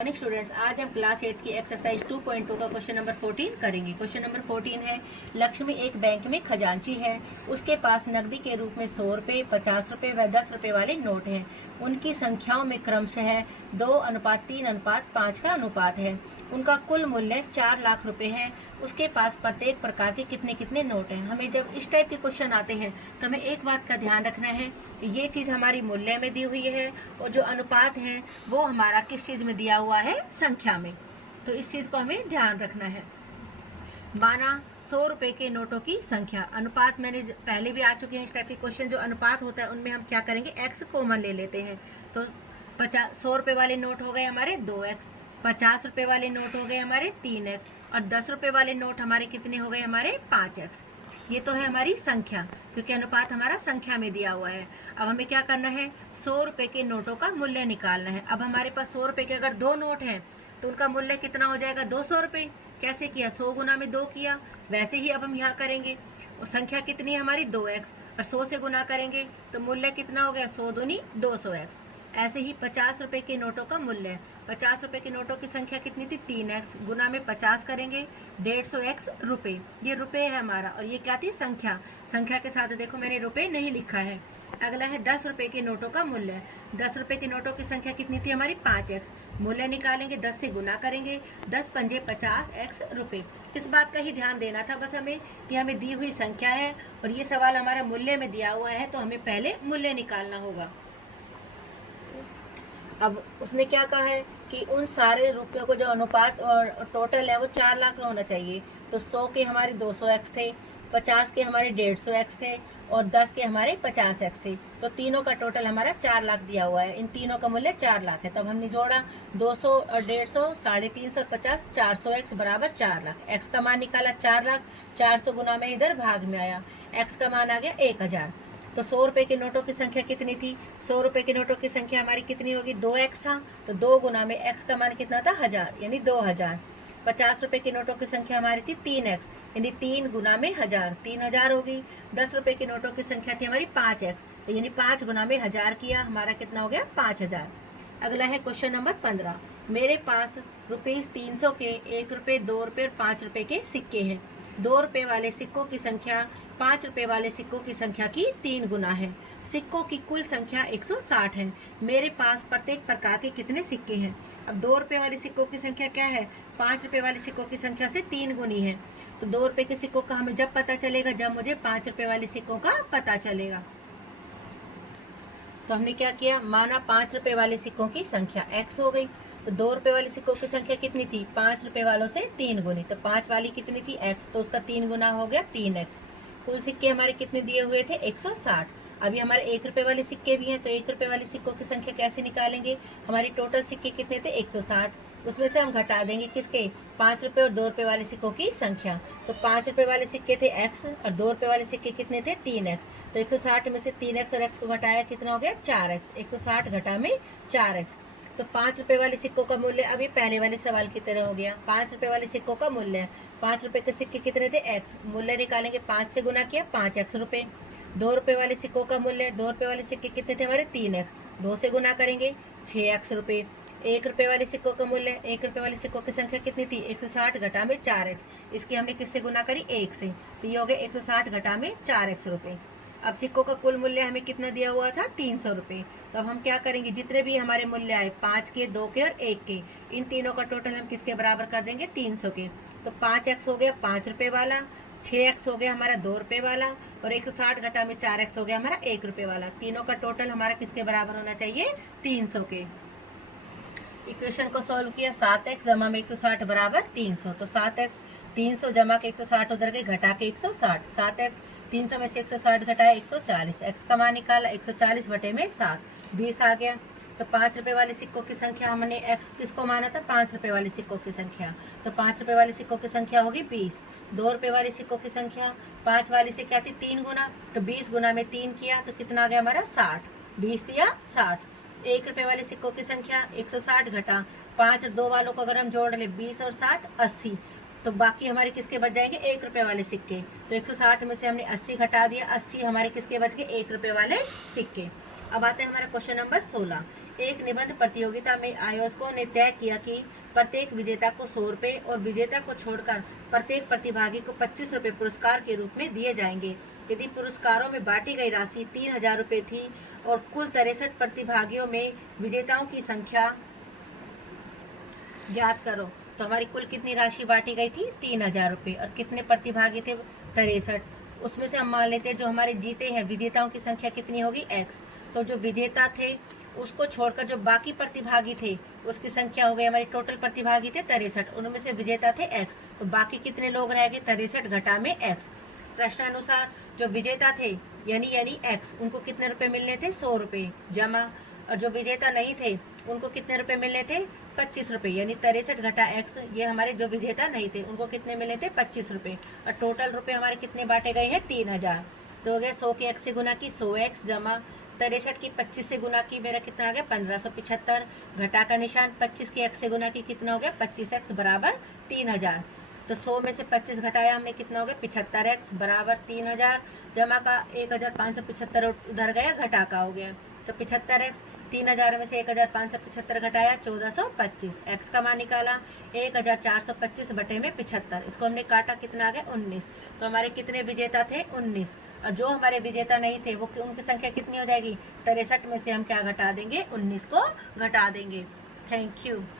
Morning students, आज हम class 8 की एक्सरसाइज 2.2 का क्वेश्चन नंबर 14 करेंगे। क्वेश्चन नंबर 14 है, लक्ष्मी एक बैंक में खजांची है। उसके पास नकदी के रूप में 100 रुपये, 50 रुपये व 10 रुपये वाले नोट हैं। उनकी संख्याओं में क्रमशः 2:3:5 का अनुपात है। उनका कुल मूल्य 4 लाख रुपये है। उसके पास प्रत्येक प्रकार के कितने कितने नोट हैं। हमें जब इस टाइप के क्वेश्चन आते हैं तो हमें एक बात का ध्यान रखना है, ये चीज़ हमारी मूल्य में दी हुई है और जो अनुपात है वो हमारा किस चीज़ में दिया हुआ है, संख्या में। तो इस चीज़ को हमें ध्यान रखना है। माना 100 रुपये के नोटों की संख्या, अनुपात मैंने पहले भी आ चुके हैं इस टाइप के क्वेश्चन। जो अनुपात होता है उनमें हम क्या करेंगे, x कॉमन ले लेते हैं। तो 100 रुपये वाले नोट हो गए हमारे 2x, 50 रुपये वाले नोट हो गए हमारे 3x और 10 रुपये वाले नोट हमारे कितने हो गए, हमारे 5x। ये तो है हमारी संख्या, क्योंकि अनुपात हमारा संख्या में दिया हुआ है। अब हमें क्या करना है, 100 रुपये के नोटों का मूल्य निकालना है। अब हमारे पास 100 रुपये के अगर 2 नोट हैं तो उनका मूल्य कितना हो जाएगा, 200 रुपये। कैसे किया, 100 गुना में 2 किया, वैसे ही अब हम यहाँ करेंगे। और संख्या कितनी है हमारी, 2x, और 100 से गुना करेंगे तो मूल्य कितना हो गया, 100 दूनी 200x। ऐसे ही 50 रुपये के नोटों का मूल्य, 50 रुपये के नोटों की संख्या कितनी थी, 3x, गुना में 50 करेंगे 150x रुपये। ये रुपये है हमारा, और ये क्या थी, संख्या। संख्या के साथ देखो मैंने रुपये नहीं लिखा है। अगला है 10 रुपये के नोटों का मूल्य। 10 रुपये के नोटों की संख्या कितनी थी हमारी, 5x, मूल्य निकालेंगे 10 से गुना करेंगे, 10 पंजे 50x रुपये। इस बात का ही ध्यान देना था बस हमें कि हमें दी हुई संख्या है और ये सवाल हमारा मूल्य में दिया हुआ है, तो हमें पहले मूल्य निकालना होगा। अब उसने क्या कहा है कि उन सारे रुपयों को जो अनुपात और टोटल है वो 4 लाख होना चाहिए। तो 100 के हमारे 200x थे, 50 के हमारे 150x थे और 10 के हमारे 50x थे। तो तीनों का टोटल हमारा 4 लाख दिया हुआ है। इन तीनों का मूल्य 4 लाख है। तब हमने जोड़ा 200 और 150, 350 और 50, 400x बराबर 4 लाख। x का मान निकाला 4 लाख, 400 गुना में इधर भाग में आया, x का मान आ गया 1000। तो 100 रुपये के नोटों की संख्या कितनी थी, 100 रुपये के नोटों की संख्या हमारी कितनी होगी, 2x था। तो 2 गुना में x का मान कितना था, 1000, यानी 2000। 50 रुपये के नोटों की संख्या हमारी थी 3x, यानी 3 गुना में 1000, 3000 होगी। 10 रुपये के नोटों की संख्या थी हमारी 5x, तो यानी 5 गुना में 1000 किया, हमारा कितना हो गया, 5000। अगला है क्वेश्चन नंबर 15। मेरे पास ₹300 के 1 रुपये, 2 रुपये और 5 रुपये के सिक्के हैं। 2 रुपये वाले सिक्कों की संख्या 5 रुपये वाले सिक्कों की संख्या की 3 गुना है। सिक्कों की कुल संख्या 160 है। मेरे पास प्रत्येक प्रकार के कितने सिक्के हैं। अब 2 रुपये वाले सिक्कों की संख्या क्या है, 5 रुपये वाले सिक्कों की संख्या से 3 गुनी है। तो 2 रुपये के सिक्कों का हमें जब पता चलेगा जब मुझे 5 रुपये वाले सिक्कों का पता चलेगा। तो हमने क्या किया, माना 5 रुपये वाले सिक्कों की संख्या x हो गई। तो 2 रुपये वाले सिक्कों की संख्या कितनी थी, 5 रुपये वालों से 3 गुनी। तो 5 वाली कितनी थी, x, तो उसका 3 गुना हो गया 3x। कुल सिक्के हमारे कितने दिए हुए थे, 160। अभी हमारे 1 रुपये वाले सिक्के भी हैं, तो 1 रुपये वाले सिक्कों की संख्या कैसे निकालेंगे, हमारे टोटल सिक्के कितने थे, 160। उसमें से हम घटा देंगे किसके, 5 रुपये और 2 रुपये वाले सिक्कों की संख्या। तो 5 रुपये वाले सिक्के थे x और 2 रुपये वाले सिक्के कितने थे, 3x। तो 160 में से 3x और x को घटाया, कितना हो गया, 4x। 160 घटा में 4x। तो 5 रुपये वाले सिक्कों का मूल्य अभी पहले वाले सवाल की तरह हो गया। 5 रुपये वाले सिक्कों का मूल्य, 5 रुपये के सिक्के कितने थे, x, मूल्य निकालेंगे, 5 से गुना किया, 5x रुपये। 2 रुपये वाले सिक्कों का मूल्य, 2 रुपये वाले सिक्के कितने थे हमारे, 3x, 2 से गुना करेंगे 6x रुपये। 1 रुपये वाले सिक्कों का मूल्य, 1 रुपये वाले सिक्कों की संख्या कितनी थी, 160 घटा में 4x। इसकी हमने किससे गुना करी, 1 से। तो ये हो गया 160 घटा में 4x रुपये। अब सिक्कों का कुल मूल्य हमें कितना दिया हुआ था, 300 रुपये। तो अब हम क्या करेंगे, जितने भी हमारे मूल्य आए, 5 के, 2 के और 1 के, इन तीनों का टोटल हम किसके बराबर कर देंगे, 300 के। तो 5x हो गया 5 रुपये वाला, 6x हो गया हमारा 2 रुपये वाला और 160 घटा में 4x हो गया हमारा 1 रुपये वाला। तीनों का टोटल हमारा किसके बराबर होना चाहिए, 300 के। इक्वेशन को सॉल्व किया, 7x जमा में 160 बराबर 300। तो 7x, 300 जमा के 160 उधर गए, घटा के 160, 7x, 300 में से 160 घटाया 140। x का मान निकाला, 140 बटे में 7, 20 आ गया। तो 5 रुपये वाले सिक्कों की संख्या हमने x किसको माना था, 5 रुपये वाले सिक्कों की संख्या। तो 5 रुपये वाले सिक्कों की संख्या होगी 20। 2 रुपये वाले सिक्कों की संख्या 5 वाली से क्या थी, 3 गुना। तो 20 गुना में 3 किया तो कितना आ गया हमारा, 60। 20 दिया 60। 1 रुपये वाले सिक्कों की संख्या 160 घटा 5 और 2 वालों को अगर हम जोड़ ले, 20 और 60, 80। तो बाकी हमारे किसके बच जाएंगे, 1 रुपये वाले सिक्के। तो 160 में से हमने 80 घटा दिया, 80 हमारे किसके बच गए, 1 रुपये वाले सिक्के। अब आते हैं हमारा क्वेश्चन नंबर 16। एक निबंध प्रतियोगिता में आयोजकों ने तय किया कि प्रत्येक विजेता को 100 रुपये और विजेता को छोड़कर प्रत्येक प्रतिभागी को 25 रुपये पुरस्कार के रूप में दिए जाएंगे। यदि पुरस्कारों में बांटी गई राशि 3000 रुपये थी और कुल 63 प्रतिभागियों में विजेताओं की संख्या ज्ञात करो। तो हमारी कुल कितनी राशि बांटी गई थी? 3000 रुपये। और कितने प्रतिभागी थे? 63। उसमें से हम मान लेते हैं जो हमारे जीते हैं विजेताओं की संख्या कितनी होगी? x। तो जो विजेता थे उसको छोड़कर जो बाकी प्रतिभागी थे उसकी संख्या हो गई, हमारे टोटल प्रतिभागी थे 63, उनमें से विजेता थे x। तो बाकी कितने लोग रह गए? 63 घटा में x। प्रश्नानुसार जो विजेता थे यानी x, उनको कितने रुपए मिलने थे? 100 रुपये जमा। और जो विजेता नहीं थे उनको कितने रुपए मिलने थे? 25 रुपये, यानी 63 घटा x। ये हमारे जो विजेता नहीं थे उनको कितने मिले थे? 25 रुपये। और टोटल रुपए हमारे कितने बांटे गए हैं? 3000। तो हो गया 100 की x से गुना की 100x जमा 63 की 25 से गुना की, मेरा कितना आ गया? 1575। घटा का निशान 25 की x से गुना की कितना हो गया? 25x बराबर 3000। तो 100 में से 25 घटाया हमने, कितना हो गया? 75x बराबर 3000। जमा का 1575 उधर गया, घटा का हो गया। तो 75x 3000 में से 1575 घटाया 1425। x का मान निकाला 1425 बटे में 75। इसको हमने काटा, कितना आ गया? 19। तो हमारे कितने विजेता थे? 19। और जो हमारे विजेता नहीं थे वो उनकी संख्या कितनी हो जाएगी? 63 में से हम क्या घटा देंगे? 19 को घटा देंगे। Thank you.